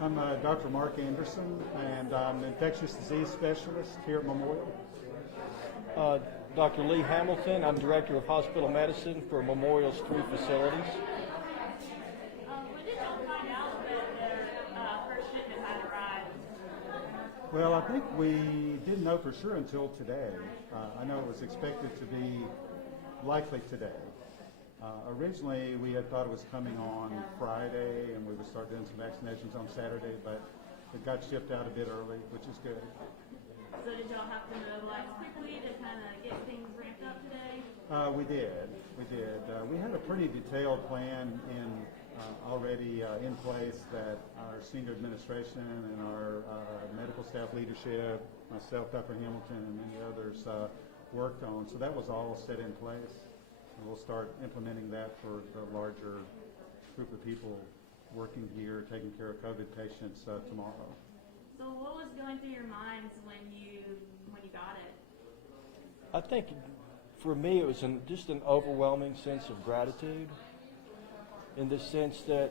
I'm Dr. Mark Anderson, and I'm an infectious disease specialist here at Memorial. Dr. Lee Hamilton, I'm Director of Hospital Medicine for Memorial's 3 facilities. When did y'all find out that their first shipment had arrived? Well, I think we didn't know for sure until today. I know it was expected to be likely today. Originally, we had thought it was coming on Friday, and we would start doing some vaccinations on Saturday, but it got shipped out a bit early, which is good. So did y'all have to mobilize quickly to kind of get things ramped up today? We did. We had a pretty detailed plan already in place that our senior administration and our medical staff leadership, myself, Dr. Hamilton, and many others worked on. So that was all set in place. And we'll start implementing that for the larger group of people working here, taking care of COVID patients tomorrow. So what was going through your minds when you got it? I think for me it was just an overwhelming sense of gratitude, in the sense that,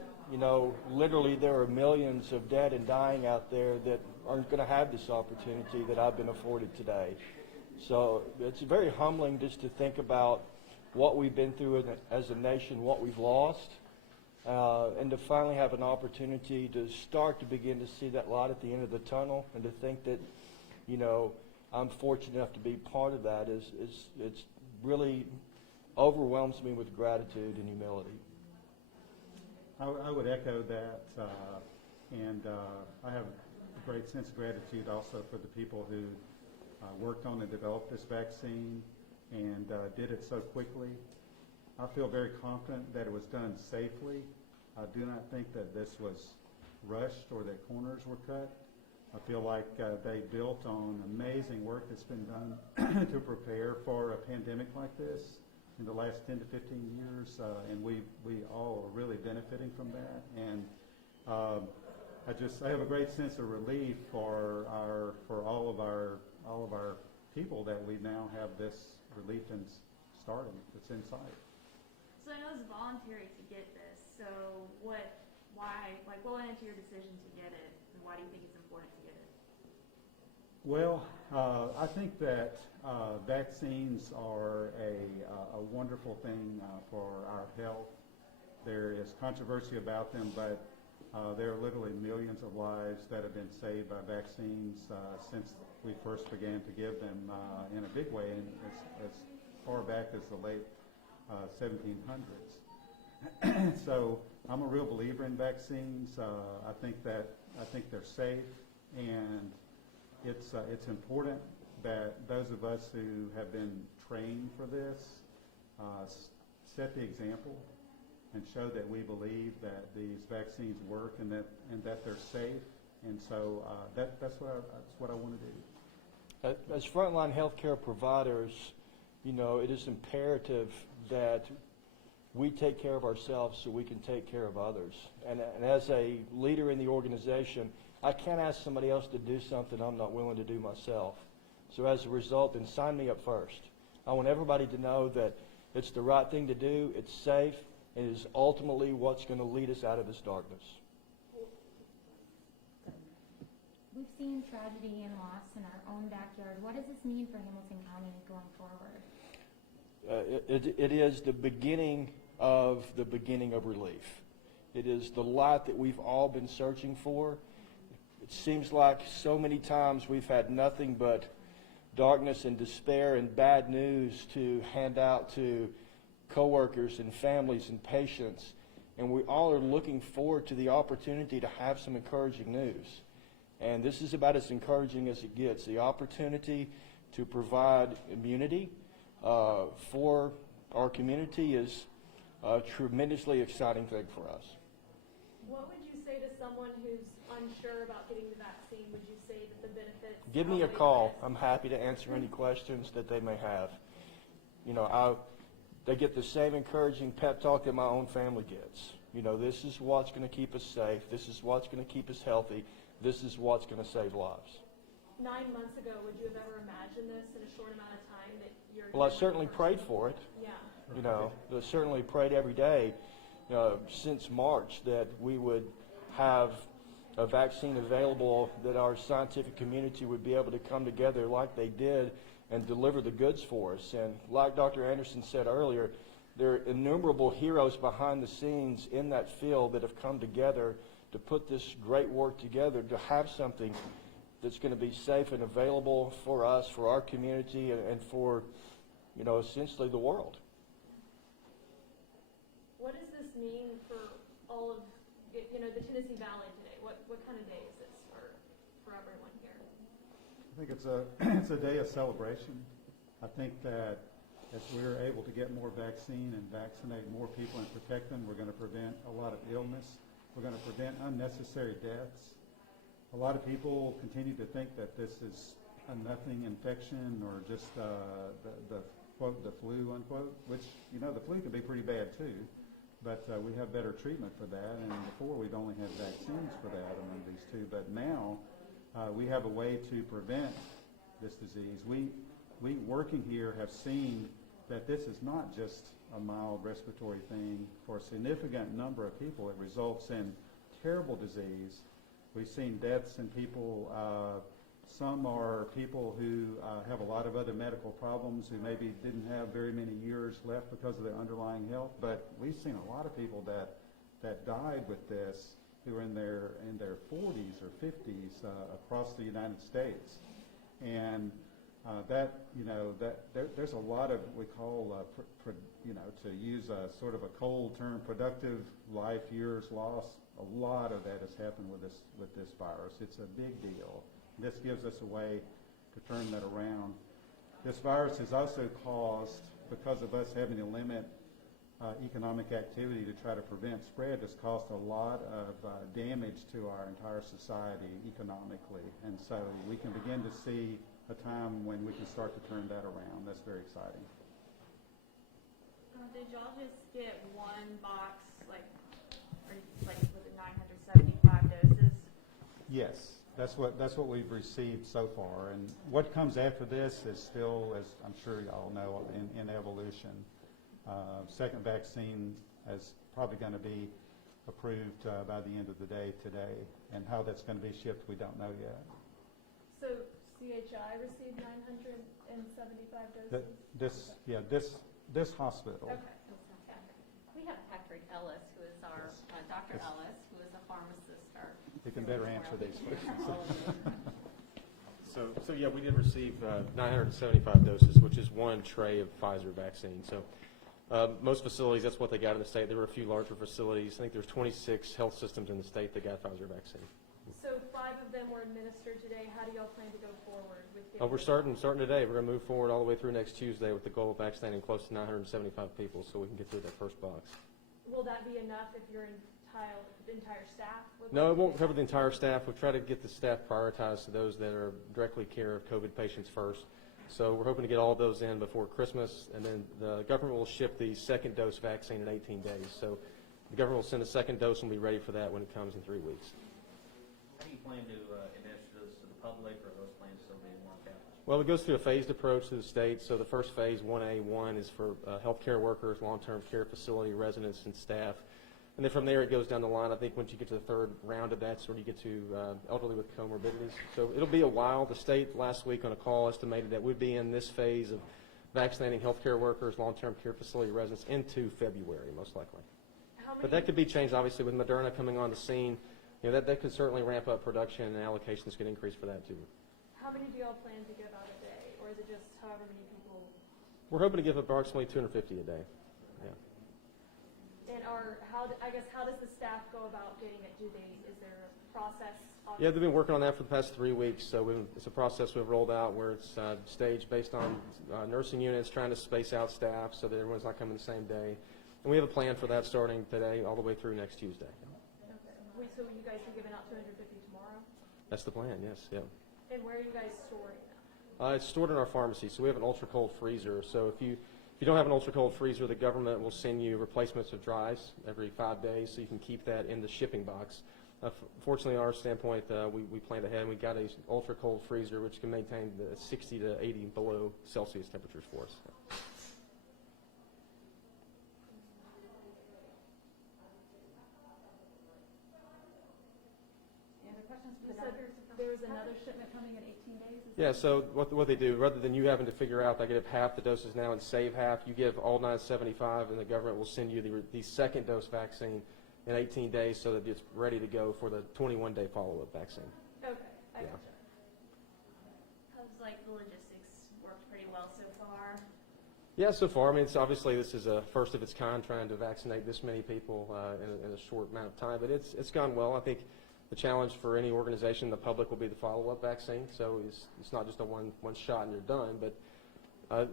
literally there are millions of dead and dying out there that aren't going to have this opportunity that I've been afforded today. So it's very humbling just to think about what we've been through as a nation, what we've lost, and to finally have an opportunity to start to begin to see that light at the end of the tunnel, and to think that, I'm fortunate enough to be part of that it's really overwhelms me with gratitude and humility. I would echo that, and I have a great sense of gratitude also for the people who worked on and developed this vaccine and did it so quickly. I feel very confident that it was done safely. I do not think that this was rushed or that corners were cut. I feel like they built on amazing work that's been done to prepare for a pandemic like this in the last 10 to 15 years, and we all are really benefiting from that. And I have a great sense of relief for all of our people that we now have this relief in starting. It's in sight. So I know it's voluntary to get this. So what went into your decision to get it, and why do you think it's important to get it? Well, I think that vaccines are a wonderful thing for our health. There is controversy about them, but there are literally millions of lives that have been saved by vaccines since we first began to give them in a big way, and as far back as the late 1700s. So I'm a real believer in vaccines. I think they're safe, and it's important that those of us who have been trained for this set the example and show that we believe that these vaccines work and that they're safe. And so that's what I want to do. As frontline healthcare providers, it is imperative that we take care of ourselves so we can take care of others. And as a leader in the organization, I can't ask somebody else to do something I'm not willing to do myself. So as a result, then sign me up first. I want everybody to know that it's the right thing to do, it's safe, and it is ultimately what's going to lead us out of this darkness. We've seen tragedy and loss in our own backyard. What does this mean for Hamilton County going forward? It is the beginning of relief. It is the light that we've all been searching for. It seems like so many times we've had nothing but darkness and despair and bad news to hand out to coworkers and families and patients, and we all are looking forward to the opportunity to have some encouraging news. And this is about as encouraging as it gets. The opportunity to provide immunity for our community is a tremendously exciting thing for us. What would you say to someone who's unsure about getting the vaccine? Would you say that the benefits... Give me a call. I'm happy to answer any questions that they may have. They get the same encouraging pep talk that my own family gets. This is what's going to keep us safe. This is what's going to keep us healthy. This is what's going to save lives. 9 months ago, would you have ever imagined this in a short amount of time that you're... Well, I certainly prayed for it. Yeah. I certainly prayed every day since March that we would have a vaccine available, that our scientific community would be able to come together like they did and deliver the goods for us. And like Dr. Anderson said earlier, there are innumerable heroes behind the scenes in that field that have come together to put this great work together, to have something that's going to be safe and available for us, for our community, and for, you know, essentially the world. What does this mean for all of, you know, the Tennessee Valley today? What kind of day is this for everyone here? I think it's a day of celebration. I think that as we're able to get more vaccine and vaccinate more people and protect them, we're going to prevent a lot of illness. We're going to prevent unnecessary deaths. A lot of people continue to think that this is a nothing infection or just the quote, the flu, unquote, which, you know, the flu can be pretty bad too. But we have better treatment for that, and before we'd only had vaccines for that among these two. But now we have a way to prevent this disease. We working here have seen that this is not just a mild respiratory thing. For a significant number of people, it results in terrible disease. We've seen deaths in people. Some are people who have a lot of other medical problems, who maybe didn't have very many years left because of their underlying health. But we've seen a lot of people that died with this who are in their 40s or 50s across the United States. And there's a lot of, we call, to use a sort of a cold term, productive life years lost. A lot of that has happened with this virus. It's a big deal. This gives us a way to turn that around. This virus has also caused, because of us having to limit economic activity to try to prevent spread, has caused a lot of damage to our entire society economically. And so we can begin to see a time when we can start to turn that around. That's very exciting. Did y'all just get one box, like with the 975 doses? Yes. That's what we've received so far, and what comes after this is still, as I'm sure you all know, in evolution. Second vaccine is probably going to be approved by the end of the day today, and how that's going to be shipped, we don't know yet. So CHI received 975 doses? This hospital. Okay. We have Patrick Ellis, who is our, Dr. Ellis, who is a pharmacist. You can better answer these questions. So yeah, we did receive 975 doses, which is one tray of Pfizer vaccine. So most facilities, that's what they got in the state. There were a few larger facilities. I think there's 26 health systems in the state that got Pfizer vaccine. So 5 of them were administered today. How do y'all plan to go forward with getting We're starting today. We're going to move forward all the way through next Tuesday with the goal of vaccinating close to 975 people so we can get through that first box. Will that be enough if your entire staff? No, it won't cover the entire staff. We'll try to get the staff prioritized to those that are directly care of COVID patients first. So we're hoping to get all of those in before Christmas, and then the government will ship the second dose vaccine in 18 days. So the government will send a second dose and we'll be ready for that when it comes in 3 weeks. How do you plan to administer this to the public, or are those plans still being worked out? Well, it goes through a phased approach to the state. So the first phase, 1A1, is for healthcare workers, long-term care facility residents, and staff. And then from there it goes down the line. I think once you get to the third round of that, sort of you get to elderly with comorbidities. So it'll be a while. The state last week on a call estimated that we'd be in this phase of vaccinating healthcare workers, long-term care facility residents into February, most likely. But that could be changed, obviously, with Moderna coming on the scene. You know, that could certainly ramp up production, and allocations could increase for that too. How many do y'all plan to give out a day, or is it just however many people? We're hoping to give approximately 250 a day. And how does the staff go about getting it? Is there a process? Yeah, they've been working on that for the past 3 weeks. So it's a process we've rolled out where it's staged based on nursing units, trying to space out staff so that everyone's not coming the same day. And we have a plan for that starting today all the way through next Tuesday. Okay. So you guys are giving out 250 tomorrow? That's the plan, yes. Yeah. And where are you guys storing them? It's stored in our pharmacy. So we have an ultra-cold freezer. So if you don't have an ultra-cold freezer, the government will send you replacements of dries every 5 days, so you can keep that in the shipping box. Fortunately, our standpoint, we planned ahead, and we got a ultra-cold freezer which can maintain the 60 to 80 below Celsius temperatures for us. If questions for You the said doctors. there was another shipment coming in 18 days? Yeah, so what they do, rather than you having to figure out, they give half the doses now and save half, you give all 975, and the government will send you the second dose vaccine in 18 days so that it's ready to go for the 21-day follow-up vaccine. Okay, I Yeah. gotcha. How's like the logistics worked pretty well so far? Yeah, so far, I mean, it's obviously this is a first of its kind, trying to vaccinate this many people in a short amount of time, but it's gone well. I think the challenge for any organization, the public, will be the follow-up vaccine. So it's not just a one shot and you're done, but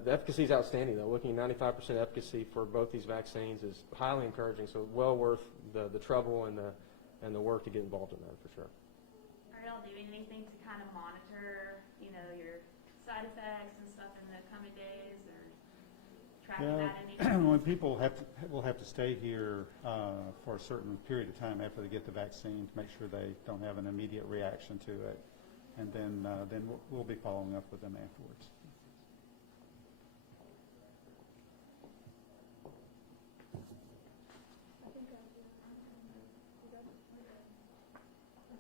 the efficacy is outstanding, though. Looking at 95% efficacy for both these vaccines is highly encouraging, so well worth the trouble and the work to get involved in that, for sure. Are y'all doing anything to kind of monitor, you know, your side effects and stuff in the coming days, or tracking that any? When people will have to stay here for a certain period of time after they get the vaccine to make sure they don't have an immediate reaction to it, and then we'll be following up with them afterwards.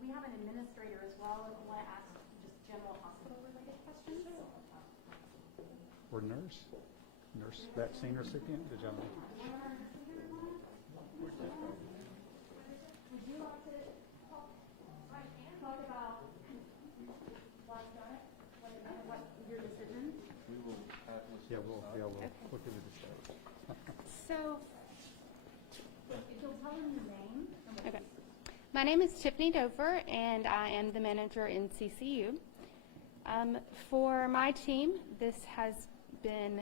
We have an administrator as well, if you want to ask just general hospital-related questions. Or nurse vaccine recipient, the gentleman. Would you like to talk about what's done it, what your decision? Yeah, we'll look into the show. So, if you'll tell them your name. Okay. My name is Tiffany Dover, and I am the manager in CCU. For my team, this has been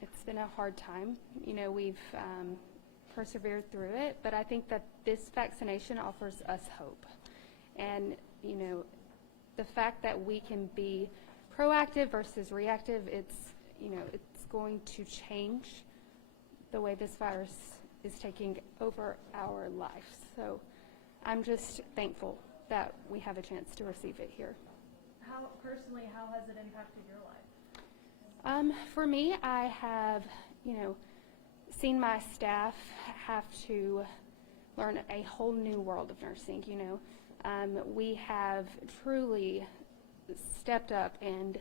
it's been a hard time. You know, we've persevered through it, but I think that this vaccination offers us hope. And, you know, the fact that we can be proactive versus reactive, it's going to change the way this virus is taking over our life. So I'm just thankful that we have a chance to receive it here. How has it impacted your life? For me, I have, seen my staff have to learn a whole new world of nursing. We have truly stepped up, and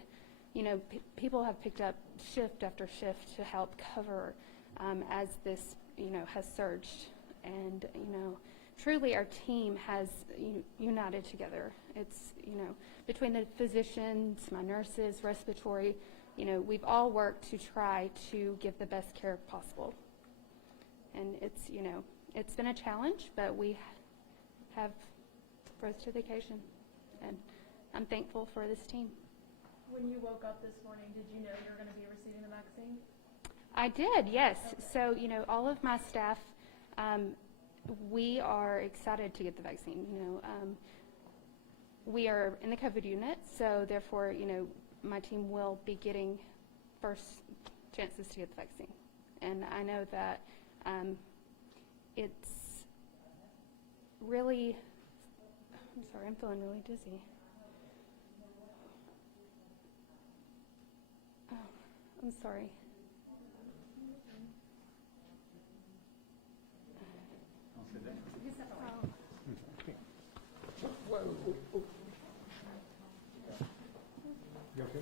people have picked up shift after shift to help cover as this has surged, and truly our team has united together. It's between the physicians, my nurses, respiratory, we've all worked to try to give the best care possible. And it's been a challenge, but we have rose to the occasion, and I'm thankful for this team. When you woke up this morning, did you know you were going to be receiving the vaccine? I did, yes. Okay. So, all of my staff, we are excited to get the vaccine. We are in the COVID unit, so therefore, my team will be getting first chances to get the vaccine. And I know that it's really, I'm sorry, I'm feeling really dizzy. Oh, I'm sorry. You okay?